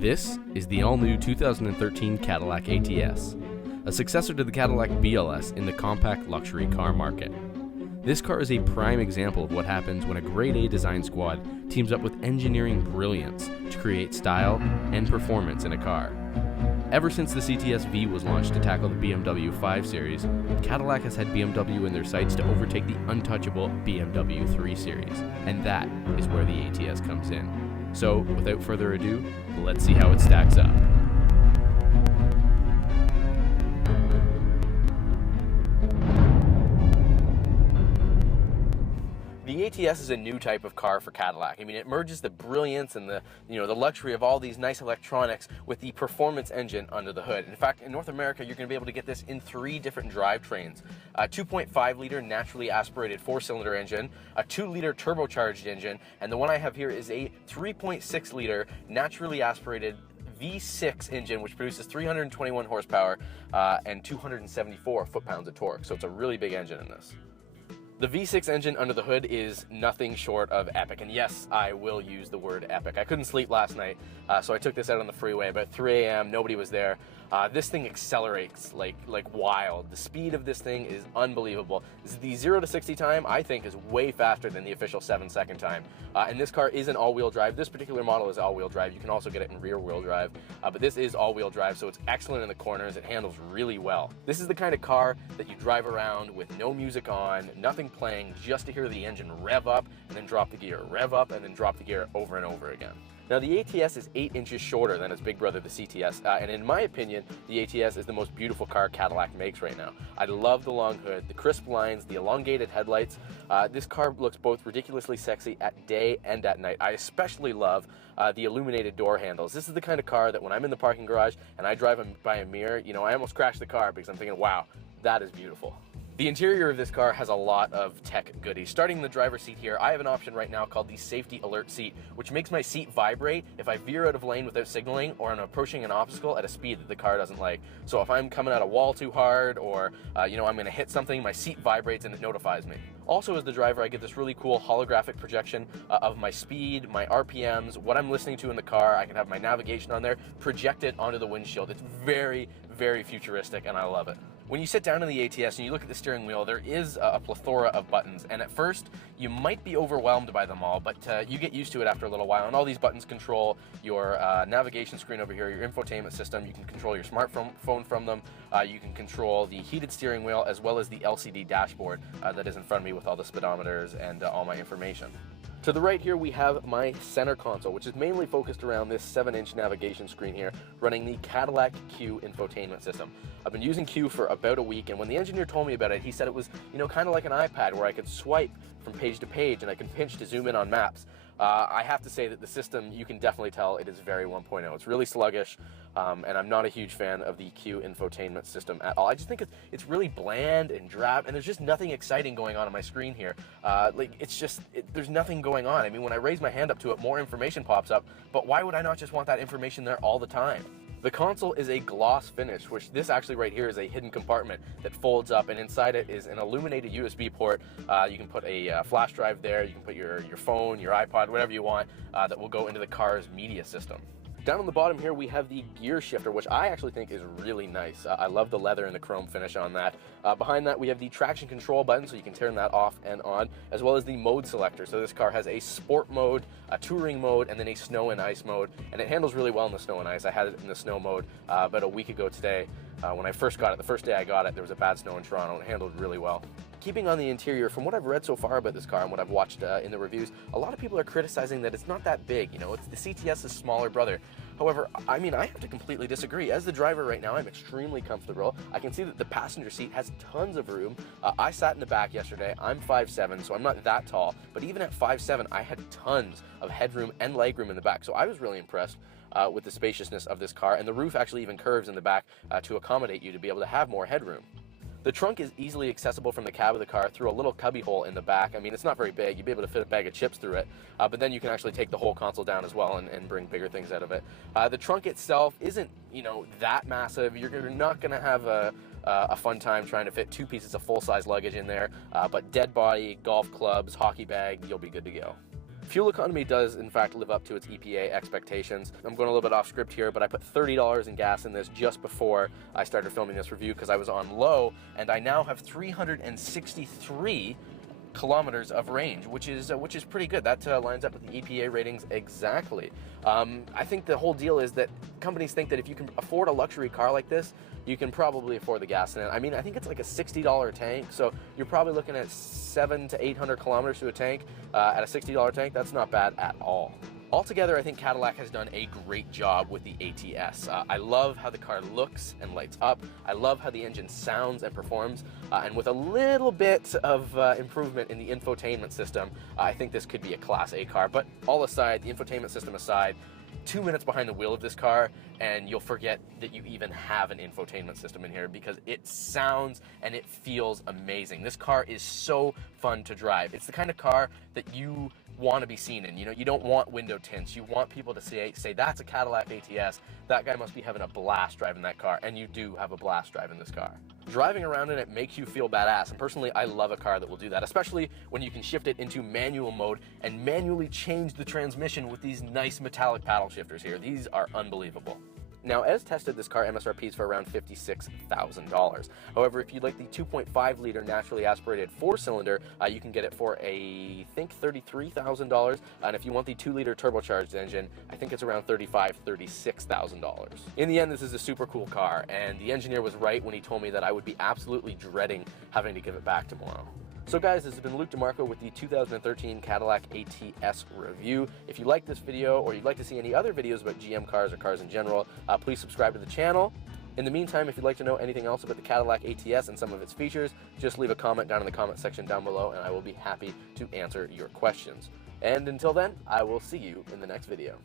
This is the all-new 2013 Cadillac ATS, a successor to the Cadillac BLS in the compact luxury car market. This car is a prime example of what happens when a grade A design squad teams up with engineering brilliance to create style and performance in a car. Ever since the CTS V was launched to tackle the BMW 5 Series, Cadillac has had BMW in their sights to overtake the untouchable BMW 3 Series, and that is where the ATS comes in. So, without further ado, let's see how it stacks up. The ATS is a new type of car for Cadillac. I mean, it merges the brilliance and the luxury of all these nice electronics with the performance engine under the hood. In fact, in North America, you're going to be able to get this in 3 different drivetrains. A 2.5-liter naturally aspirated 4-cylinder engine, a 2-liter turbocharged engine, and the one I have here is a 3.6-liter naturally aspirated V6 engine, which produces 321 horsepower and 274 foot-pounds of torque. So it's a really big engine in this. The V6 engine under the hood is nothing short of epic, and yes, I will use the word epic. I couldn't sleep last night, so I took this out on the freeway about 3 a.m., nobody was there. This thing accelerates like wild. The speed of this thing is unbelievable. The 0 to 60 time, I think, is way faster than the official 7-second time. And this car is an all-wheel drive. This particular model is all-wheel drive. You can also get it in rear-wheel drive, but this is all-wheel drive, so it's excellent in the corners. It handles really well. This is the kind of car that you drive around with no music on, nothing playing, just to hear the engine rev up and then drop the gear, rev up and then drop the gear over and over again. Now, the ATS is 8 inches shorter than its big brother, the CTS, and in my opinion, the ATS is the most beautiful car Cadillac makes right now. I love the long hood, the crisp lines, the elongated headlights. This car looks both ridiculously sexy at day and at night. I especially love the illuminated door handles. This is the kind of car that when I'm in the parking garage and I drive by a mirror, I almost crash the car because I'm thinking, wow, that is beautiful. The interior of this car has a lot of tech goodies. Starting in the driver's seat here, I have an option right now called the Safety Alert Seat, which makes my seat vibrate if I veer out of lane without signaling or I'm approaching an obstacle at a speed that the car doesn't like. So if I'm coming at a wall too hard or I'm going to hit something, my seat vibrates and it notifies me. Also, as the driver, I get this really cool holographic projection of my speed, my RPMs, what I'm listening to in the car. I can have my navigation on there projected onto the windshield. It's very, very futuristic and I love it. When you sit down in the ATS and you look at the steering wheel, there is a plethora of buttons, and at first you might be overwhelmed by them all, but you get used to it after a little while, and all these buttons control your navigation screen over here, your infotainment system. You can control your smartphone from them. You can control the heated steering wheel as well as the LCD dashboard that is in front of me with all the speedometers and all my information. To the right here, we have my center console, which is mainly focused around this 7-inch navigation screen here, running the Cadillac Q infotainment system. I've been using Q for about a week, and when the engineer told me about it, he said it was, kind of like an iPad where I could swipe from page to page and I can pinch to zoom in on maps. I have to say that the system, you can definitely tell it is very 1.0. It's really sluggish, and I'm not a huge fan of the Q infotainment system at all. I just think it's really bland and drab, and there's just nothing exciting going on my screen here. There's nothing going on. I mean, when I raise my hand up to it, more information pops up, but why would I not just want that information there all the time? The console is a gloss finish, which this actually right here is a hidden compartment that folds up, and inside it is an illuminated USB port. You can put a flash drive there, you can put your phone, your iPod, whatever you want, that will go into the car's media system. Down on the bottom here, we have the gear shifter, which I actually think is really nice. I love the leather and the chrome finish on that. Behind that, we have the traction control button, so you can turn that off and on, as well as the mode selector. So this car has a sport mode, a touring mode, and then a snow and ice mode, and it handles really well in the snow and ice. I had it in the snow mode about a week ago today. When I first got it, the first day I got it, there was a bad snow in Toronto. It handled really well. Keeping on the interior, from what I've read so far about this car and what I've watched in the reviews, a lot of people are criticizing that it's not that big. It's the CTS's smaller brother. However, I have to completely disagree. As the driver right now, I'm extremely comfortable. I can see that the passenger seat has tons of room. I sat in the back yesterday. I'm 5'7", so I'm not that tall. But even at 5'7", I had tons of headroom and legroom in the back. So I was really impressed with the spaciousness of this car. And the roof actually even curves in the back to accommodate you to be able to have more headroom. The trunk is easily accessible from the cab of the car through a little cubby hole in the back. I mean, it's not very big. You'd be able to fit a bag of chips through it, but then you can actually take the whole console down as well and bring bigger things out of it. The trunk itself isn't, that massive. You're not going to have a fun time trying to fit 2 pieces of full-size luggage in there, but dead body, golf clubs, hockey bag, you'll be good to go. Fuel economy does, in fact, live up to its EPA expectations. I'm going a little bit off script here, but I put $30 in gas in this just before I started filming this review because I was on low, and I now have 363 kilometers of range, which is pretty good. That lines up with the EPA ratings exactly. I think the whole deal is that companies think that if you can afford a luxury car like this, you can probably afford the gas in it. I mean, I think it's like a $60 tank, so you're probably looking at 700 to 800 kilometers to a tank. At a $60 tank, that's not bad at all. Altogether, I think Cadillac has done a great job with the ATS. I love how the car looks and lights up. I love how the engine sounds and performs. And with a little bit of improvement in the infotainment system, I think this could be a Class A car. But all aside, the infotainment system aside, 2 minutes behind the wheel of this car and you'll forget that you even have an infotainment system in here because it sounds and it feels amazing. This car is so fun to drive. It's the kind of car that you want to be seen in. You know, you don't want window tints. You want people to say that's a Cadillac ATS. That guy must be having a blast driving that car, and you do have a blast driving this car. Driving around in it makes you feel badass, and personally, I love a car that will do that, especially when you can shift it into manual mode and manually change the transmission with these nice metallic paddle shifters here. These are unbelievable. Now, as tested, this car MSRP is for around $56,000. However, if you'd like the 2.5 liter naturally aspirated 4-cylinder, you can get it for I think $33,000. And if you want the 2 liter turbocharged engine, I think it's around $35,000, $36,000. In the end, this is a super cool car, and the engineer was right when he told me that I would be absolutely dreading having to give it back tomorrow. So guys, this has been Luke DiMarco with the 2013 Cadillac ATS review. If you like this video or you'd like to see any other videos about GM cars or cars in general, please subscribe to the channel. In the meantime, if you'd like to know anything else about the Cadillac ATS and some of its features, just leave a comment down in the comment section down below and I will be happy to answer your questions. And until then, I will see you in the next video.